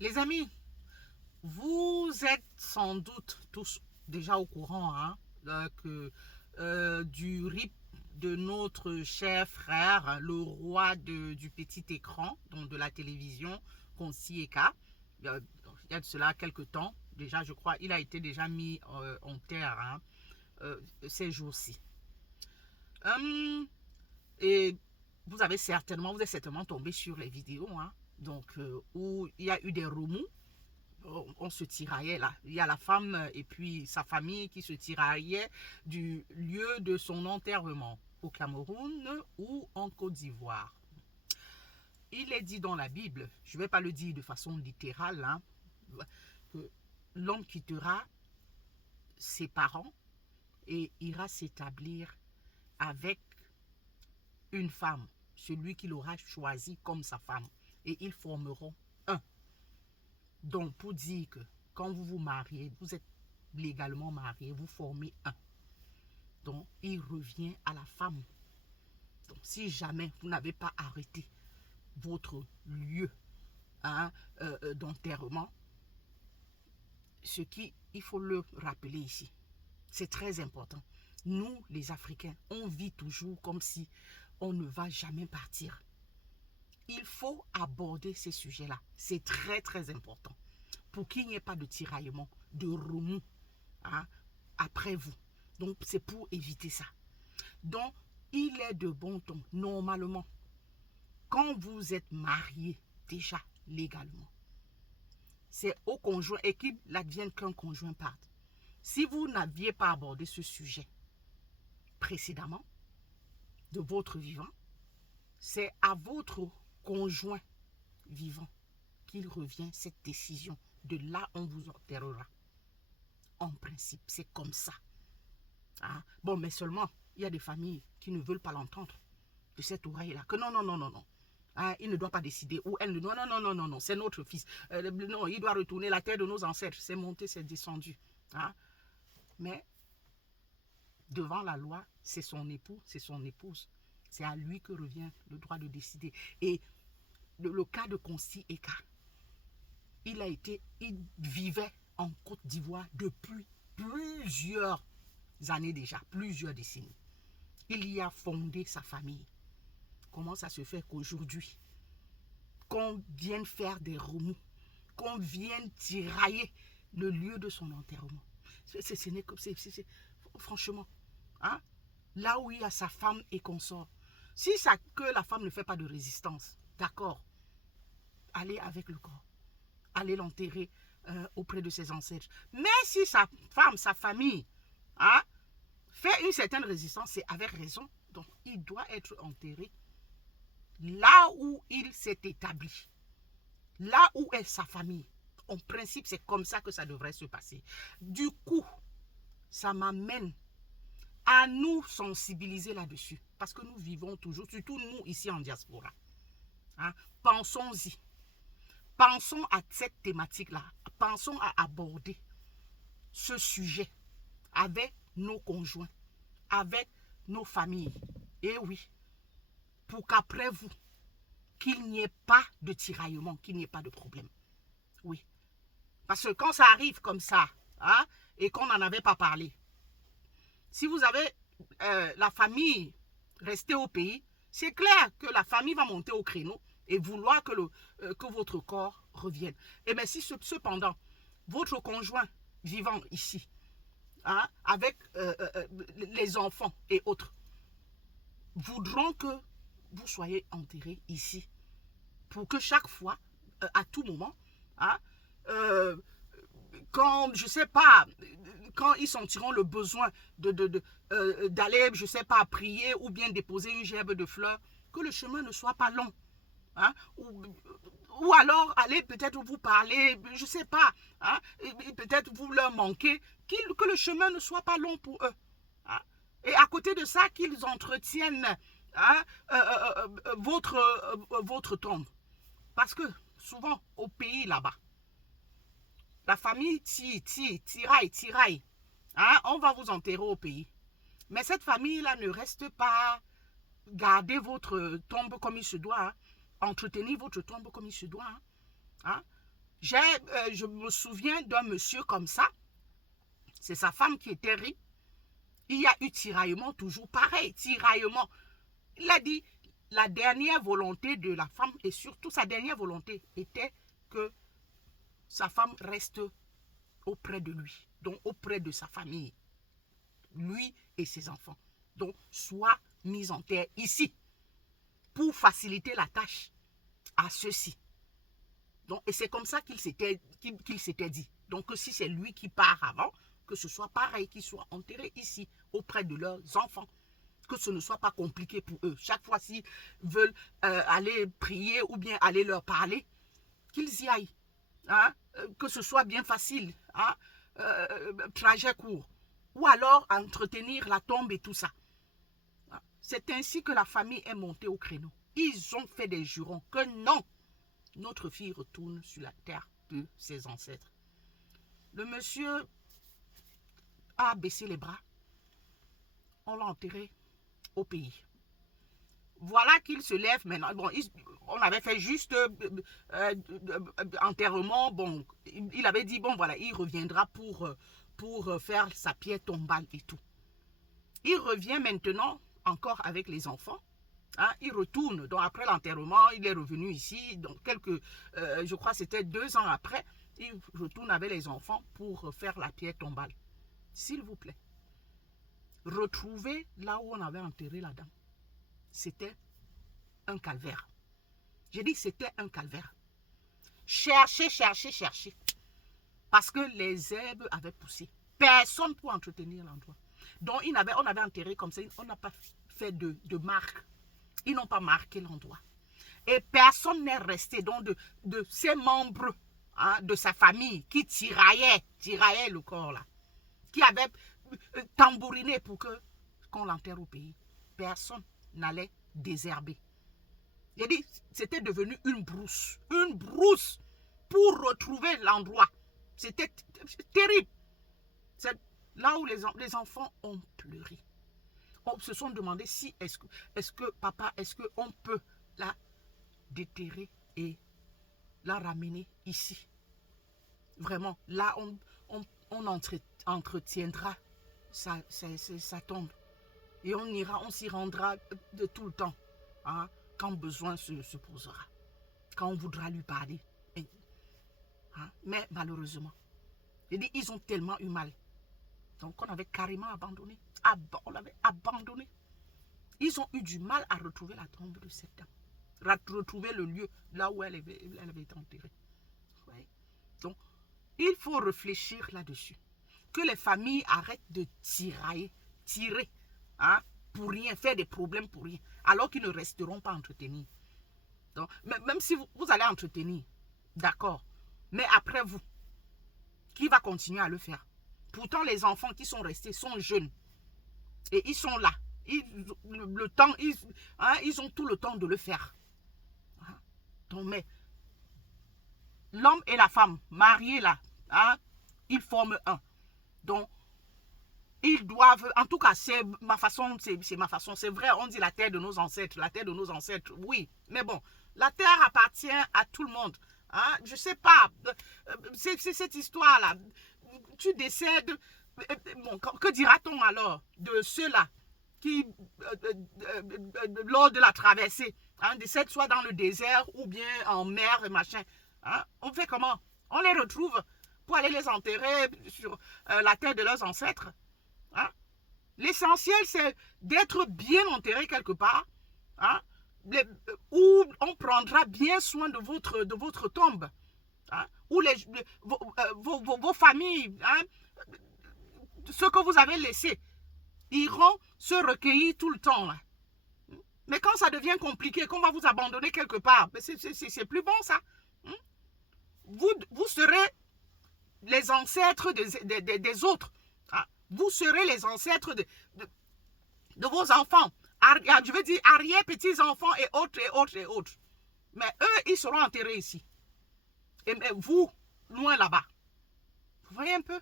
Les amis, vous êtes sans doute tous déjà au courant que du RIP de notre cher frère, le roi du petit écran, donc de la télévision, Konsi Eka. Il y a de cela quelques temps, déjà je crois, il a été déjà mis en terre ces jours-ci. Et vous êtes certainement tombé sur les vidéos, où il y a eu des remous. On se tiraillait là. Il y a la femme et puis sa famille qui se tiraillaient du lieu de son enterrement au Cameroun ou en Côte d'Ivoire. Il est dit dans la Bible, je ne vais pas le dire de façon littérale, que l'homme quittera ses parents et ira s'établir avec une femme, celui qu'il aura choisi comme sa femme, et ils formeront un. Donc, pour dire que quand vous vous mariez, vous êtes légalement marié, vous formez un. Donc, il revient à la femme. Donc, si jamais vous n'avez pas arrêté votre lieu d'enterrement, il faut le rappeler ici, c'est très important. Nous, les Africains, on vit toujours comme si on ne va jamais partir. Il faut aborder ces sujets-là. C'est très, très important pour qu'il n'y ait pas de tiraillement, de remous après vous. Donc, c'est pour éviter ça. Donc, il est de bon ton, normalement, quand vous êtes marié déjà légalement, c'est au conjoint et qu'il advienne qu'un conjoint parte. Si vous n'aviez pas abordé ce sujet précédemment de votre vivant, c'est à votre conjoint vivant qu'il revient cette décision. De là, on vous enterrera. En principe, c'est comme ça. Bon, mais seulement, il y a des familles qui ne veulent pas l'entendre de cette oreille-là. Que non, non, non, non, non. Il ne doit pas décider. Ou elle ne doit, non, non, non, non, non, c'est notre fils. Non, il doit retourner la terre de nos ancêtres. C'est monté, c'est descendu. Mais, devant la loi, c'est son époux, c'est son épouse. C'est à lui que revient le droit de décider. Et le cas de Konsi Eka, il vivait en Côte d'Ivoire depuis plusieurs années déjà, plusieurs décennies. Il y a fondé sa famille. Comment ça se fait qu'aujourd'hui, qu'on vienne faire des remous, qu'on vienne tirailler le lieu de son enterrement? Franchement, là où il y a sa femme et consort, si que la femme ne fait pas de résistance, d'accord, allez avec le corps, allez l'enterrer auprès de ses ancêtres. Mais si sa femme, sa famille, fait une certaine résistance, c'est avec raison. Donc, il doit être enterré là où il s'est établi, là où est sa famille. En principe, c'est comme ça que ça devrait se passer. Du coup, ça m'amène à nous sensibiliser là-dessus. Parce que nous vivons toujours, surtout nous ici en diaspora. Pensons-y. Pensons à cette thématique-là. Pensons à aborder ce sujet avec nos conjoints, avec nos familles. Et oui, pour qu'après vous, qu'il n'y ait pas de tiraillement, qu'il n'y ait pas de problème. Oui. Parce que quand ça arrive comme ça, et qu'on n'en avait pas parlé, si vous avez la famille restée au pays, c'est clair que la famille va monter au créneau et vouloir que votre corps revienne. Et bien si cependant, votre conjoint vivant ici, avec les enfants et autres, voudront que vous soyez enterré ici, pour que chaque fois, à tout moment, quand, je sais pas, quand ils sentiront le besoin d'aller, je sais pas, prier ou bien déposer une gerbe de fleurs, que le chemin ne soit pas long. Ou alors aller peut-être vous parler, je sais pas, peut-être vous leur manquer, que le chemin ne soit pas long pour eux. Et à côté de ça, qu'ils entretiennent votre tombe. Parce que souvent, au pays là-bas, la famille tiraille. On va vous enterrer au pays. Mais cette famille-là ne reste pas. Gardez votre tombe comme il se doit. Entretenir votre tombe comme il se doit. Je me souviens d'un monsieur comme ça. C'est sa femme qui était riche. Il y a eu tiraillement, toujours pareil, tiraillement. Il a dit, la dernière volonté de la femme, et surtout sa dernière volonté, était que sa femme reste auprès de lui, donc auprès de sa famille, lui et ses enfants. Donc, soit mis en terre ici, pour faciliter la tâche à ceux-ci. Donc, et c'est comme ça qu'il s'était dit. Donc, si c'est lui qui part avant, que ce soit pareil, qu'ils soient enterrés ici, auprès de leurs enfants. Que ce ne soit pas compliqué pour eux. Chaque fois s'ils veulent aller prier ou bien aller leur parler, qu'ils y aillent. Hein? Que ce soit bien facile. Hein? Trajet court. Ou alors entretenir la tombe et tout ça. C'est ainsi que la famille est montée au créneau. Ils ont fait des jurons que non, notre fille retourne sur la terre de ses ancêtres. Le monsieur a baissé les bras. On l'a enterré au pays. Voilà qu'il se lève maintenant. Bon, on avait fait juste enterrement. Bon, il avait dit, bon voilà, il reviendra pour faire sa pierre tombale et tout. Il revient maintenant encore avec les enfants. Hein, il retourne. Donc après l'enterrement, il est revenu ici. Donc je crois que c'était 2 ans après, il retourne avec les enfants pour faire la pierre tombale. S'il vous plaît, retrouvez là où on avait enterré la dame. C'était un calvaire. J'ai dit c'était un calvaire. Cherchez, cherchez, cherchez. Parce que les herbes avaient poussé. Personne pour entretenir l'endroit. Donc on avait enterré comme ça. On n'a pas fait de marque. Ils n'ont pas marqué l'endroit. Et personne n'est resté donc de ses membres, hein, de sa famille qui tiraillaient le corps là. Qui avait tambouriné pour qu'on l'enterre au pays. Personne n'allait désherber. J'ai dit, c'était devenu une brousse. Une brousse pour retrouver l'endroit. C'était terrible. C'est là où les enfants ont pleuré. On se sont demandé si, est-ce que papa, est-ce qu'on peut la déterrer et la ramener ici. Vraiment, là, on entretiendra sa tombe. Et on s'y rendra de tout le temps, hein, quand besoin se posera, quand on voudra lui parler. Hein, mais malheureusement, ils ont tellement eu mal. Donc on avait carrément abandonné. On l'avait abandonné. Ils ont eu du mal à retrouver la tombe de cette dame. Retrouver le lieu là où elle avait été enterrée. Ouais. Donc, il faut réfléchir là-dessus. Que les familles arrêtent de tirer, hein, pour rien, faire des problèmes pour rien, alors qu'ils ne resteront pas entretenus. Donc, même si vous allez entretenir, d'accord, mais après vous, qui va continuer à le faire? Pourtant, les enfants qui sont restés sont jeunes. Et ils sont là. Ils ont tout le temps de le faire. Donc, mais l'homme et la femme, mariés là, hein, ils forment un. Donc, ils doivent, en tout cas, c'est ma façon, c'est vrai, on dit la terre de nos ancêtres, oui, mais bon, la terre appartient à tout le monde. Hein, je sais pas, c'est cette histoire-là. Tu décèdes, bon, que dira-t-on alors de ceux-là qui, lors de la traversée, hein, décèdent soit dans le désert ou bien en mer et machin. Hein, on fait comment? On les retrouve pour aller les enterrer sur la terre de leurs ancêtres. Hein? L'essentiel, c'est d'être bien enterré quelque part, hein? Où on prendra bien soin de votre tombe, hein? Où vos familles, hein? Ce que vous avez laissé, iront se recueillir tout le temps. Là. Mais quand ça devient compliqué, qu'on va vous abandonner quelque part, c'est plus bon ça. Hein? Vous serez les ancêtres des autres. Hein? Vous serez les ancêtres de vos enfants. Je veux dire arrière-petits-enfants et autres et autres et autres. Mais eux, ils seront enterrés ici. Et vous, loin là-bas. Vous voyez un peu?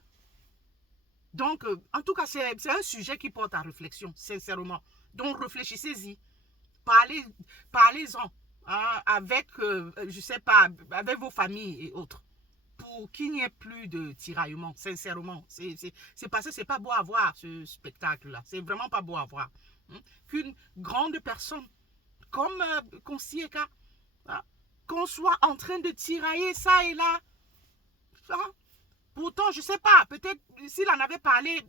Donc, en tout cas, c'est un sujet qui porte à réflexion, sincèrement. Donc, réfléchissez-y. Parlez-en, hein, avec, je sais pas, avec vos familles et autres. pour qu'il n'y ait plus de tiraillement, sincèrement. C'est parce que c'est pas beau à voir, ce spectacle-là. C'est vraiment pas beau à voir. Qu'une grande personne, comme Konsieka, qu'on soit en train de tirailler ça et là. Hein? Pourtant, je ne sais pas, peut-être s'il en avait parlé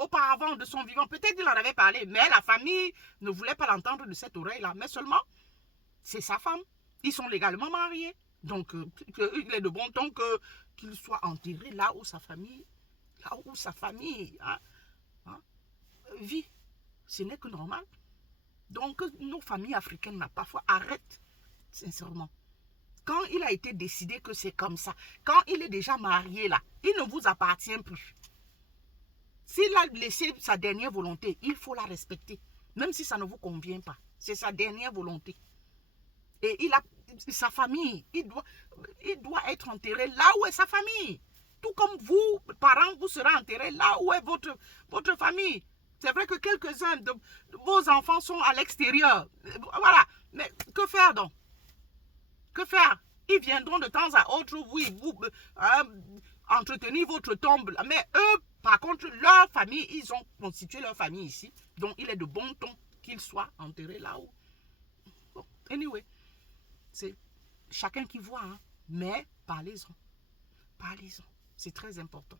auparavant de son vivant, peut-être qu'il en avait parlé, mais la famille ne voulait pas l'entendre de cette oreille-là. Mais seulement, c'est sa femme. Ils sont légalement mariés. Donc, il est de bon ton qu'il soit enterré là où sa famille, vit. Ce n'est que normal. Donc, nos familles africaines, parfois, arrêtent, sincèrement. Quand il a été décidé que c'est comme ça, quand il est déjà marié là, il ne vous appartient plus. S'il a laissé sa dernière volonté, il faut la respecter. Même si ça ne vous convient pas. C'est sa dernière volonté. Et il a sa famille. Il doit être enterré là où est sa famille. Tout comme vous, parents, vous serez enterrés là où est votre famille. C'est vrai que quelques-uns de vos enfants sont à l'extérieur. Voilà. Mais que faire donc? Que faire? Ils viendront de temps à autre, oui, vous entretenir votre tombe. Mais eux, par contre, leur famille, ils ont constitué leur famille ici. Donc, il est de bon ton qu'ils soient enterrés là-haut. Bon, anyway, c'est chacun qui voit, hein. Mais parlez-en. Parlez-en. C'est très important.